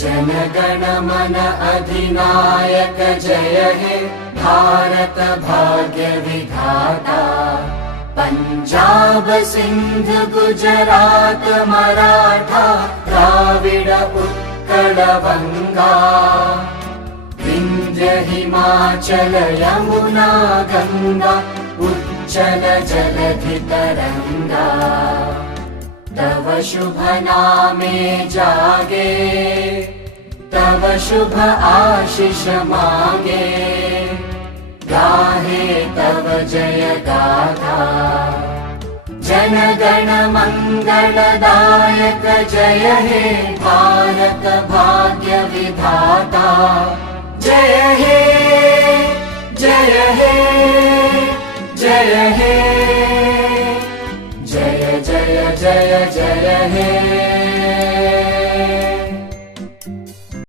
जनगण मन अधिनायक जय हे भारत भाग्य विधाता। पंजाब सिंध गुजरात मराठा द्राविड उत्कल बंगा। विंध्य हिमाचल यमुना गंगा उच्चल जलधि तरंगा। तव शुभ नामे जागे तव शुभ आशीष मांगे। गाहे तव जय गाथा जनगण मंगलदायक जय हे भारत भाग्य विधाता। जय हे जय हे जय हे जय जय जय जय हे।